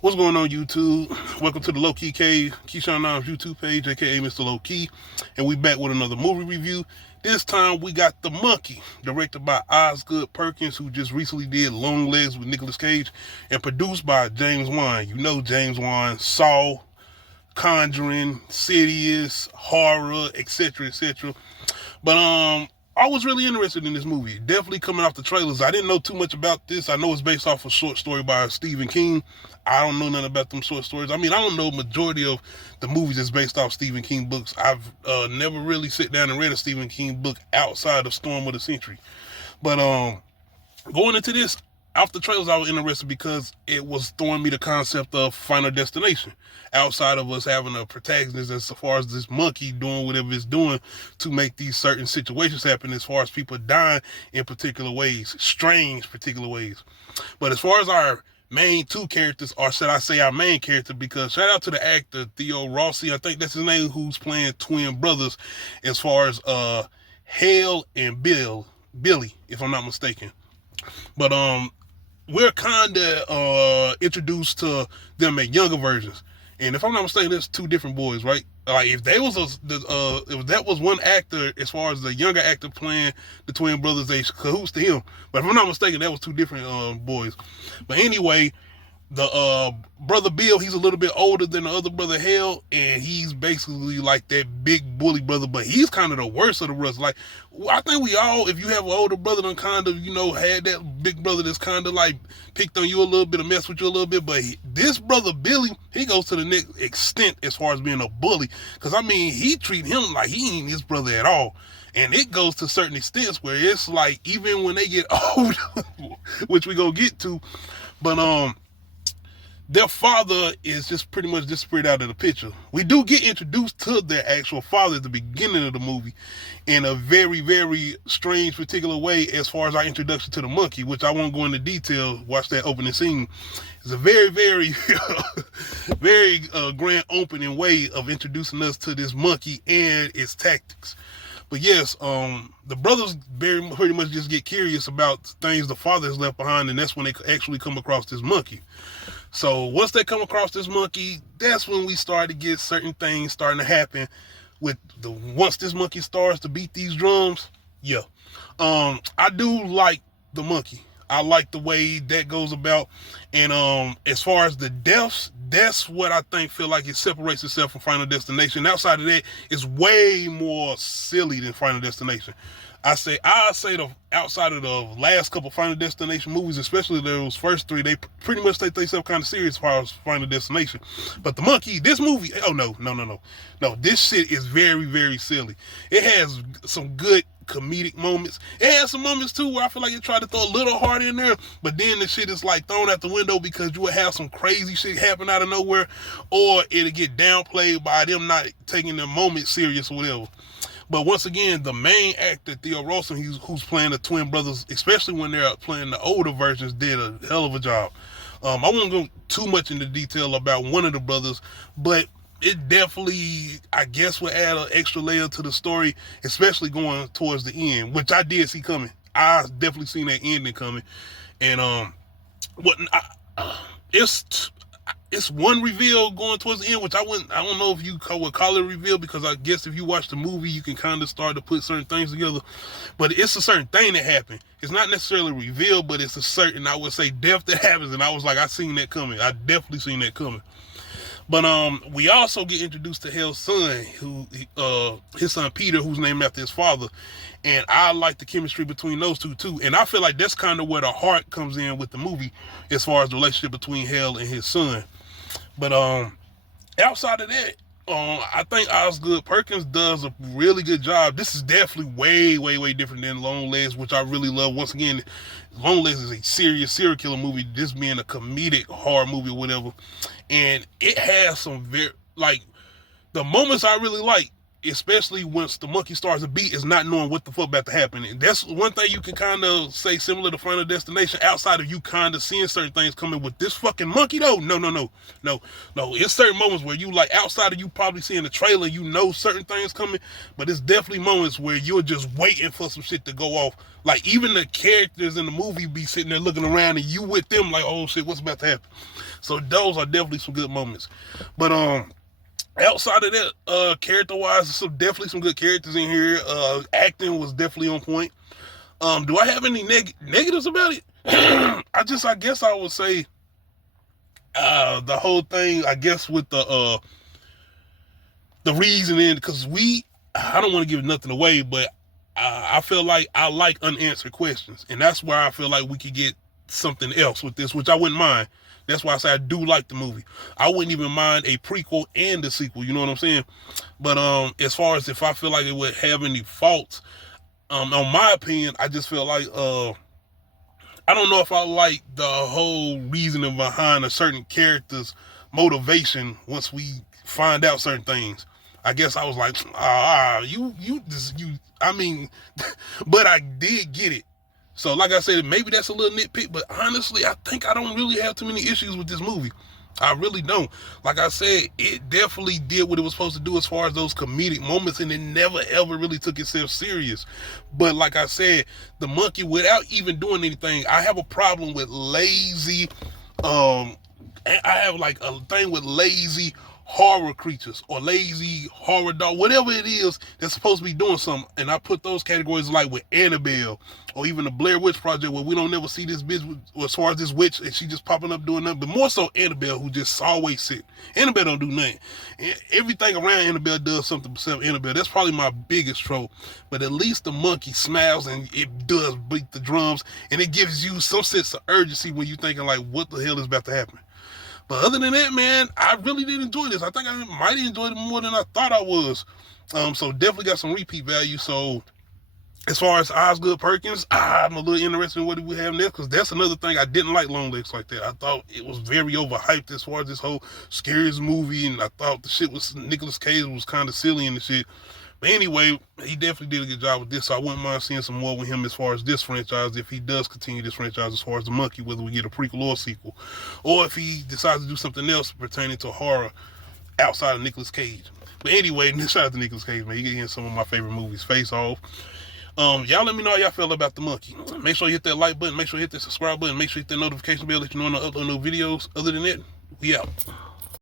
What's going on, YouTube? Welcome to the Low Key Cave, Keyshawn Nimes YouTube page, aka Mr. Low Key, and we back with another movie review. This time we got The Monkey, directed by Osgood Perkins, who just recently did Long Legs with Nicolas Cage, and produced by James Wan. You know James Wan, Saw, Conjuring, Insidious, horror, etc., etc. But I was really interested in this movie. Definitely coming off the trailers. I didn't know too much about this. I know it's based off a short story by Stephen King. I don't know nothing about them short stories. I mean, I don't know majority of the movies that's based off Stephen King books. I've never really sit down and read a Stephen King book outside of Storm of the Century. But going into this, off the trailers, I was interested because it was throwing me the concept of Final Destination. Outside of us having a protagonist as far as this monkey doing whatever it's doing to make these certain situations happen, as far as people dying in particular ways, strange particular ways. But as far as our main two characters, or should I say our main character, because shout out to the actor Theo Rossi, I think that's his name, who's playing twin brothers as far as Hale and Billy, if I'm not mistaken. But we're kind of introduced to them at younger versions. And if I'm not mistaken, there's two different boys, right? Like if if that was one actor, as far as the younger actor playing the twin brothers, they cahoots to him. But if I'm not mistaken, that was two different boys. But anyway, the brother Bill, he's a little bit older than the other brother Hale, and he's basically like that big bully brother, but he's kind of the worst of the brothers. Like, I think we all, if you have an older brother, then kind of, had that big brother that's kind of like picked on you a little bit and messed with you a little bit. But this brother Billy, he goes to the next extent as far as being a bully, because I mean, he treat him like he ain't his brother at all. And it goes to certain extents where it's like, even when they get old, which we gonna get to, but their father is just pretty much disappeared out of the picture. We do get introduced to their actual father at the beginning of the movie in a very, very strange particular way as far as our introduction to the monkey, which I won't go into detail. Watch that opening scene. It's a very, very, very grand opening way of introducing us to this monkey and its tactics. But yes, the brothers pretty much just get curious about things the father has left behind, and that's when they actually come across this monkey. So once they come across this monkey, that's when we start to get certain things starting to happen with once this monkey starts to beat these drums. Yeah. I do like the monkey. I like the way that goes about. And as far as the deaths, that's what I think feel like it separates itself from Final Destination. Outside of that, it's way more silly than Final Destination. I say the outside of the last couple Final Destination movies, especially those first three, they pretty much take themselves kind of serious as far as Final Destination. But the monkey, this movie, oh no, this shit is very, very silly. It has some good comedic moments. It has some moments too where I feel like it tried to throw a little heart in there, but then the shit is like thrown out the window because you would have some crazy shit happen out of nowhere, or it'll get downplayed by them not taking the moment serious or whatever. But once again, the main actor, Theo Rossi, who's playing the twin brothers, especially when they're playing the older versions, did a hell of a job. I won't go too much into detail about one of the brothers, but it definitely, I guess, will add an extra layer to the story, especially going towards the end, which I did see coming. I definitely seen that ending coming. And what it's one reveal going towards the end, which I don't know if you would call it a reveal, because I guess if you watch the movie, you can kind of start to put certain things together. But it's a certain thing that happened. It's not necessarily revealed, but it's a certain, I would say, death that happens. And I was like, I seen that coming. I definitely seen that coming. But we also get introduced to Hale's son, his son Peter, who's named after his father. And I like the chemistry between those two too. And I feel like that's kind of where the heart comes in with the movie, as far as the relationship between Hale and his son. But outside of that, I think Osgood Perkins does a really good job. This is definitely way, way, way different than Long Legs, which I really love. Once again, Long Legs is a serious serial killer movie, this being a comedic horror movie or whatever. And it has some the moments I really like especially once the monkey starts to beat, is not knowing what the fuck about to happen. And that's one thing you can kind of say similar to Final Destination, outside of you kind of seeing certain things coming. With this fucking monkey though, no. It's certain moments where you, like, outside of you probably seeing the trailer, you know certain things coming, but it's definitely moments where you're just waiting for some shit to go off. Like, even the characters in the movie be sitting there looking around and you with them like, oh shit, what's about to happen? So those are definitely some good moments. But outside of that, character-wise, definitely some good characters in here. Acting was definitely on point. Do I have any negatives about it? I guess I would say the whole thing, I guess, with the reasoning, because I don't want to give nothing away, but I feel like I like unanswered questions, and that's where I feel like we could get something else with this, which I wouldn't mind. That's why I say I do like the movie. I wouldn't even mind a prequel and a sequel, you know what I'm saying? But as far as if I feel like it would have any faults, on my opinion, I just feel like I don't know if I like the whole reasoning behind a certain character's motivation once we find out certain things. I guess I was like, I mean, but I did get it. So, like I said, maybe that's a little nitpick, but honestly, I think I don't really have too many issues with this movie. I really don't. Like I said, it definitely did what it was supposed to do as far as those comedic moments, and it never ever really took itself serious. But like I said, the monkey, without even doing anything, I have a problem with lazy, I have like a thing with lazy horror creatures or lazy horror dog, whatever it is that's supposed to be doing something. And I put those categories like with Annabelle or even the Blair Witch Project, where we don't never see this bitch as far as this witch and she just popping up doing nothing. But more so Annabelle, who just always sit. Annabelle don't do nothing. Everything around Annabelle does something besides Annabelle. That's probably my biggest trope. But at least the monkey smiles and it does beat the drums, and it gives you some sense of urgency when you're thinking like, what the hell is about to happen? But other than that, man, I really did enjoy this. I think I might have enjoyed it more than I thought I was. So definitely got some repeat value. So as far as Osgood Perkins, I'm a little interested in what we have next, because that's another thing I didn't like Longlegs like that. I thought it was very overhyped as far as this whole scariest movie, and I thought the shit with Nicolas Cage was kind of silly and the shit. But anyway, he definitely did a good job with this, so I wouldn't mind seeing some more with him as far as this franchise, if he does continue this franchise as far as the monkey, whether we get a prequel or a sequel, or if he decides to do something else pertaining to horror outside of Nicolas Cage. But anyway, shout out to Nicolas Cage, man. You get in some of my favorite movies, Face Off. Y'all let me know how y'all feel about the monkey. Make sure you hit that like button, make sure you hit that subscribe button, make sure you hit that notification bell, let you know when I upload new videos. Other than that, we out.